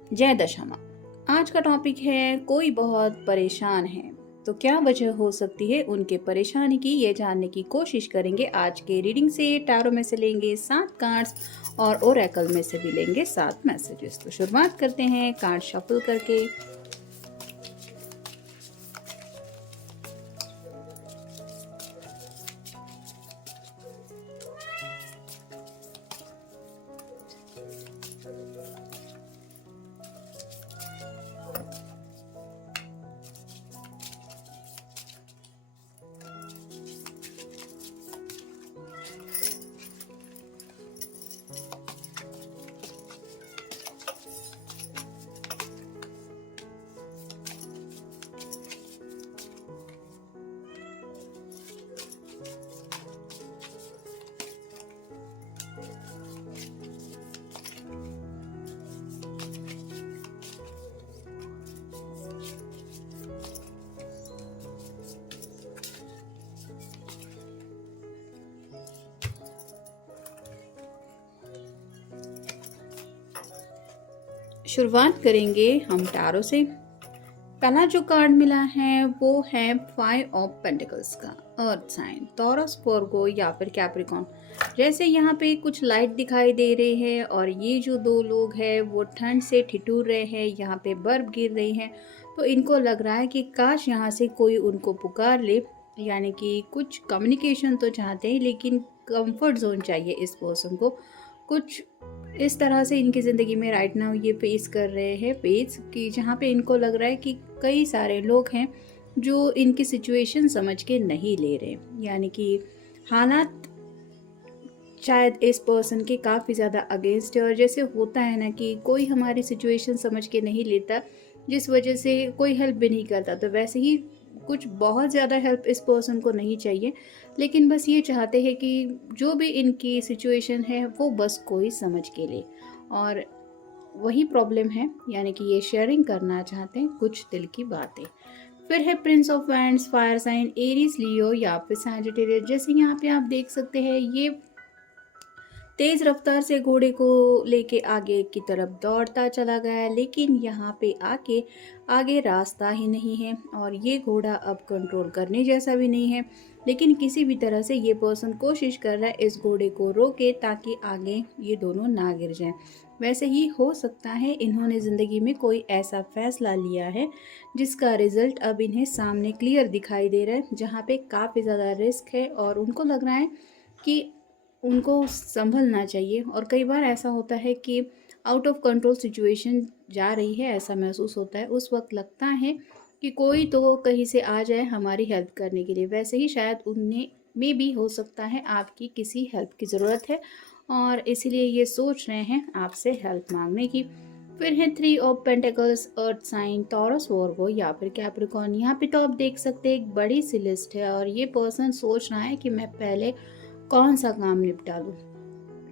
जय दशामा। आज का टॉपिक है कोई बहुत परेशान है, तो क्या वजह हो सकती है उनके परेशानी की, ये जानने की कोशिश करेंगे आज के रीडिंग से। टैरो में से लेंगे 7 कार्ड्स और ओरेकल में से भी लेंगे 7 मैसेजेस। तो शुरुआत करते हैं कार्ड शफल करके। शुरुआत करेंगे हम टैरो से। पहला जो कार्ड मिला है वो है 5 ऑफ पेंटिकल्स का, अर्थ साइन, टॉरस, वर्गो या फिर कैप्रिकॉन। जैसे यहाँ पे कुछ लाइट दिखाई दे रही है और ये जो दो लोग हैं वो ठंड से ठिठुर रहे हैं, यहाँ पे बर्फ गिर रही है। तो इनको लग रहा है कि काश यहाँ से कोई उनको पुकार ले, यानी कि कुछ कम्युनिकेशन तो चाहते हैं लेकिन कंफर्ट जोन चाहिए इस पर्सन को। कुछ इस तरह से इनकी ज़िंदगी में राइट नाउ ये फेस कर रहे हैं फेस कि जहाँ पे इनको लग रहा है कि कई सारे लोग हैं जो इनकी सिचुएशन समझ के नहीं ले रहे, यानी कि हालात शायद इस पर्सन के काफ़ी ज़्यादा अगेंस्ट है। और जैसे होता है ना कि कोई हमारी सिचुएशन समझ के नहीं लेता, जिस वजह से कोई हेल्प भी नहीं करता, तो वैसे ही कुछ बहुत ज़्यादा हेल्प इस पर्सन को नहीं चाहिए, लेकिन बस ये चाहते हैं कि जो भी इनकी सिचुएशन है वो बस कोई समझ के ले। और वही प्रॉब्लम है, यानी कि ये शेयरिंग करना चाहते हैं कुछ दिल की बातें। फिर है prince of wands, fire sign, Aries, Leo या फिर सैजिटेरियस। जैसे यहाँ पे आप देख सकते हैं ये तेज रफ्तार से घोड़े को लेके आगे की तरफ दौड़ता चला गया, लेकिन यहाँ पे आके आगे रास्ता ही नहीं है और ये घोड़ा अब कंट्रोल करने जैसा भी नहीं है। लेकिन किसी भी तरह से ये पर्सन कोशिश कर रहा है इस घोड़े को रोके ताकि आगे ये दोनों ना गिर जाएं। वैसे ही हो सकता है इन्होंने ज़िंदगी में कोई ऐसा फैसला लिया है जिसका रिजल्ट अब इन्हें सामने क्लियर दिखाई दे रहा है, जहाँ पे काफ़ी ज़्यादा रिस्क है और उनको लग रहा है कि उनको संभलना चाहिए। और कई बार ऐसा होता है कि आउट ऑफ कंट्रोल सिचुएशन जा रही है, ऐसा महसूस होता है, उस वक्त लगता है कि कोई तो कहीं से आ जाए हमारी हेल्प करने के लिए। वैसे ही शायद उन्हें में भी हो सकता है आपकी किसी हेल्प की ज़रूरत है और इसीलिए ये सोच रहे हैं आपसे हेल्प मांगने की। फिर है 3 of pentacles, earth sign, Taurus, Virgo या फिर कैप्रिकॉन। यहाँ पे तो आप देख सकते हैं एक बड़ी सी लिस्ट है और ये पर्सन सोच रहा है कि मैं पहले कौन सा काम निपटा लूँ।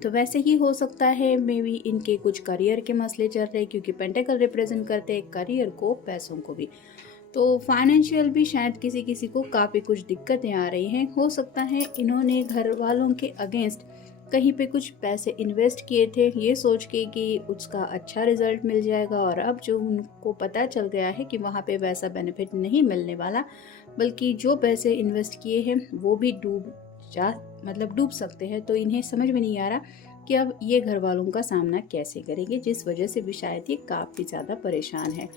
तो वैसे ही हो सकता है मे बी इनके कुछ करियर के मसले चल रहे हैं, क्योंकि पेंटेकल रिप्रेजेंट करते हैं करियर को, पैसों को भी। तो फाइनेंशियल भी शायद किसी किसी को काफ़ी कुछ दिक्कतें आ रही हैं। हो सकता है इन्होंने घर वालों के अगेंस्ट कहीं पे कुछ पैसे इन्वेस्ट किए थे ये सोच के कि उसका अच्छा रिजल्ट मिल जाएगा, और अब जो उनको पता चल गया है कि वहाँ पे वैसा बेनिफिट नहीं मिलने वाला, बल्कि जो पैसे इन्वेस्ट किए हैं वो भी डूब सकते हैं। तो इन्हें समझ में नहीं आ रहा कि अब ये घर वालों का सामना कैसे करेंगे, जिस वजह से भी शायद ये काफ़ी ज़्यादा परेशान है।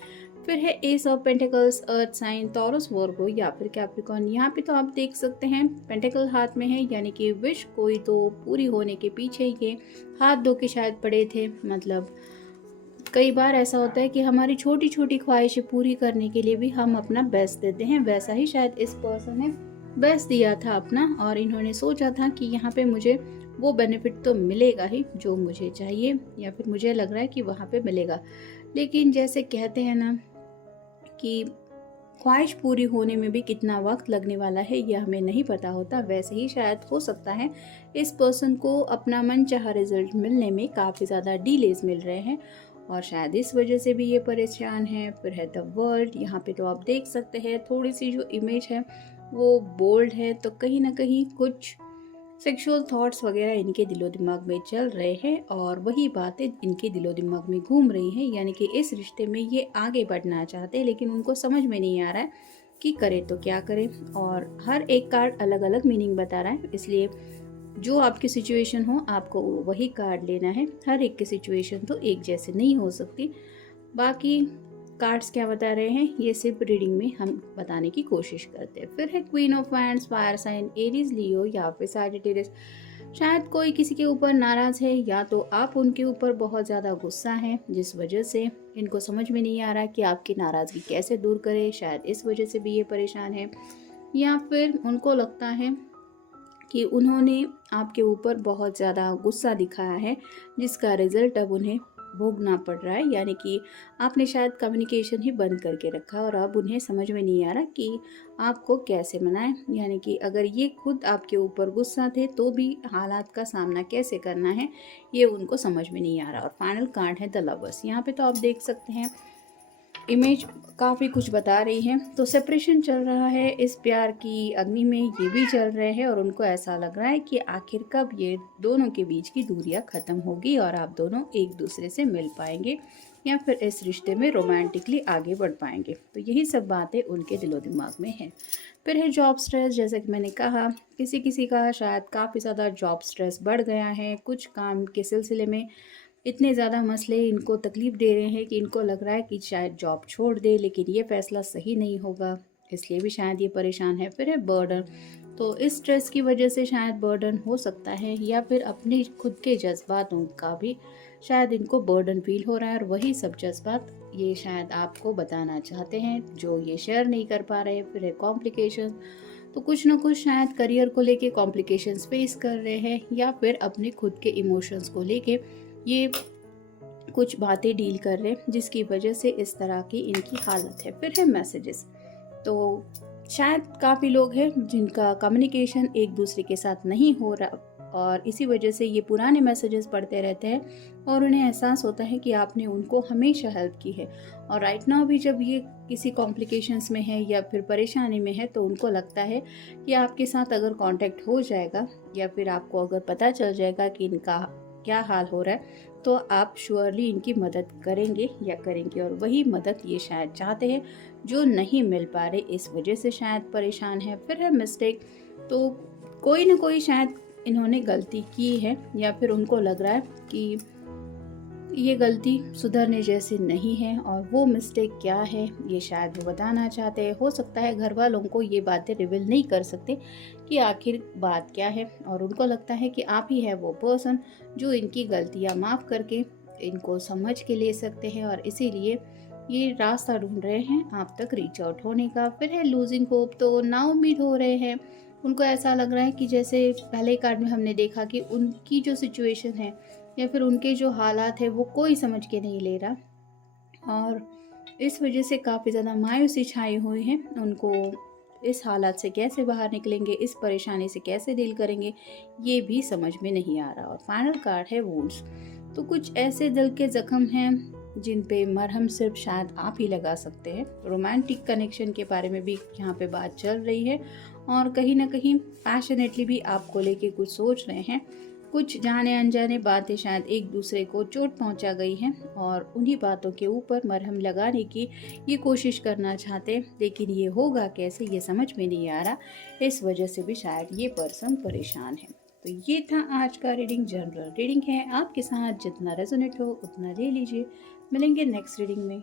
फिर है ace of pentacles, earth sign, Taurus, Virgo या फिर कैप्रिकॉन। यहाँ पे तो आप देख सकते हैं पेंटिकल हाथ में है, यानी कि विश कोई तो पूरी होने के पीछे ये हाथ धो के शायद पड़े थे। मतलब कई बार ऐसा होता है कि हमारी छोटी छोटी ख्वाहिशें पूरी करने के लिए भी हम अपना बेस्ट देते हैं, वैसा ही शायद इस पर्सन ने बेस्ट दिया था अपना, और इन्होंने सोचा था कि यहाँ पे मुझे वो बेनिफिट तो मिलेगा ही जो मुझे चाहिए, या फिर मुझे लग रहा है कि वहाँ पे मिलेगा। लेकिन जैसे कहते हैं ना कि ख्वाहिश पूरी होने में भी कितना वक्त लगने वाला है ये हमें नहीं पता होता, वैसे ही शायद हो सकता है इस पर्सन को अपना मनचाहा रिजल्ट मिलने में काफ़ी ज़्यादा डिलेज मिल रहे हैं और शायद इस वजह से भी ये परेशान है। फिर है द वर्ल्ड, यहाँ पे तो आप देख सकते हैं थोड़ी सी जो इमेज है वो बोल्ड है, तो कहीं ना कहीं कुछ सेक्सुअल थॉट्स वगैरह इनके दिलो दिमाग में चल रहे हैं और वही बातें इनके दिलो दिमाग में घूम रही हैं। यानी कि इस रिश्ते में ये आगे बढ़ना चाहते हैं, लेकिन उनको समझ में नहीं आ रहा है कि करें तो क्या करें। और हर एक कार्ड अलग अलग मीनिंग बता रहा है, इसलिए जो आपकी सिचुएशन हो आपको वही कार्ड लेना है। हर एक की सिचुएशन तो एक जैसे नहीं हो सकती। बाकी कार्ड्स क्या बता रहे हैं ये सिर्फ रीडिंग में हम बताने की कोशिश करते हैं। फिर है queen of wands, fire sign, Aries, Leo या फिर सैजिटेरियस। शायद कोई किसी के ऊपर नाराज है या तो आप उनके ऊपर बहुत ज़्यादा गुस्सा है, जिस वजह से इनको समझ में नहीं आ रहा कि आपकी नाराज़गी कैसे दूर करें। शायद इस वजह से भी ये परेशान है, या फिर उनको लगता है कि उन्होंने आपके ऊपर बहुत ज़्यादा गुस्सा दिखाया है, जिसका रिजल्ट अब उन्हें भोगना पड़ रहा है। यानी कि आपने शायद कम्युनिकेशन ही बंद करके रखा और अब उन्हें समझ में नहीं आ रहा कि आपको कैसे मनाएं। यानी कि अगर ये खुद आपके ऊपर गुस्सा थे तो भी हालात का सामना कैसे करना है ये उनको समझ में नहीं आ रहा। और फाइनल कार्ड है द लवर्स। यहाँ पे तो आप देख सकते हैं इमेज काफ़ी कुछ बता रही है। तो सेपरेशन चल रहा है, इस प्यार की अग्नि में ये भी चल रहे हैं और उनको ऐसा लग रहा है कि आखिर कब ये दोनों के बीच की दूरियां ख़त्म होगी और आप दोनों एक दूसरे से मिल पाएंगे या फिर इस रिश्ते में रोमांटिकली आगे बढ़ पाएंगे। तो यही सब बातें उनके दिलो दिमाग में है। फिर है जॉब स्ट्रेस। जैसा कि मैंने कहा, किसी किसी का शायद काफ़ी ज़्यादा जॉब स्ट्रेस बढ़ गया है। कुछ काम के सिलसिले में इतने ज़्यादा मसले इनको तकलीफ़ दे रहे हैं कि इनको लग रहा है कि शायद जॉब छोड़ दे, लेकिन ये फ़ैसला सही नहीं होगा, इसलिए भी शायद ये परेशान है। फिर है बर्डन। तो इस स्ट्रेस की वजह से शायद बर्डन हो सकता है या फिर अपने खुद के जज्बातों का भी शायद इनको बर्डन फील हो रहा है और वही सब जज्बात ये शायद आपको बताना चाहते हैं जो ये शेयर नहीं कर पा रहे। फिर है कॉम्प्लिकेशन। तो कुछ ना कुछ शायद करियर को लेके कॉम्प्लिकेशंस फेस कर रहे हैं या फिर अपने खुद के इमोशंस को लेके ये कुछ बातें डील कर रहे हैं, जिसकी वजह से इस तरह की इनकी हालत है। फिर है मैसेजेस। तो शायद काफ़ी लोग हैं जिनका कम्युनिकेशन एक दूसरे के साथ नहीं हो रहा और इसी वजह से ये पुराने मैसेजेस पढ़ते रहते हैं और उन्हें एहसास होता है कि आपने उनको हमेशा हेल्प की है। और राइट नाउ भी जब ये किसी कॉम्प्लिकेशंस में है या फिर परेशानी में है तो उनको लगता है कि आपके साथ अगर कांटेक्ट हो जाएगा या फिर आपको अगर पता चल जाएगा कि इनका क्या हाल हो रहा है तो आप श्योरली इनकी मदद करेंगे या करेंगे। और वही मदद ये शायद चाहते हैं जो नहीं मिल पा रहे, इस वजह से शायद परेशान है। फिर है मिस्टेक। तो कोई ना कोई शायद इन्होंने गलती की है या फिर उनको लग रहा है कि ये गलती सुधरने जैसी नहीं है और वो मिस्टेक क्या है ये शायद वो बताना चाहते हैं। हो सकता है घर वालों को ये बातें रिवील नहीं कर सकते कि आखिर बात क्या है और उनको लगता है कि आप ही है वो पर्सन जो इनकी गलतियां माफ़ करके इनको समझ के ले सकते हैं और इसीलिए ये रास्ता ढूंढ रहे हैं आप तक रीच आउट होने का। फिर है लूजिंग होप। तो नाउम्मीद हो रहे हैं, उनको ऐसा लग रहा है कि जैसे पहले कार्ड में हमने देखा कि उनकी जो सिचुएशन है या फिर उनके जो हालात है वो कोई समझ के नहीं ले रहा और इस वजह से काफ़ी ज़्यादा मायूसी छाई हुई है। उनको इस हालात से कैसे बाहर निकलेंगे, इस परेशानी से कैसे डील करेंगे ये भी समझ में नहीं आ रहा। और फाइनल कार्ड है वुंड्स। तो कुछ ऐसे दिल के ज़ख्म हैं जिन पे मरहम सिर्फ शायद आप ही लगा सकते हैं। रोमांटिक कनेक्शन के बारे में भी यहाँ पे बात चल रही है और कहीं ना कहीं पैशनेटली भी आपको लेके कुछ सोच रहे हैं। कुछ जाने अनजाने बातें शायद एक दूसरे को चोट पहुंचा गई हैं और उन्हीं बातों के ऊपर मरहम लगाने की ये कोशिश करना चाहते, लेकिन ये होगा कैसे ये समझ में नहीं आ रहा। इस वजह से भी शायद ये पर्सन परेशान है। तो ये था आज का रीडिंग। जनरल रीडिंग है, आपके साथ जितना रेजोनेट हो उतना ले लीजिए। मिलेंगे नेक्स्ट रीडिंग में।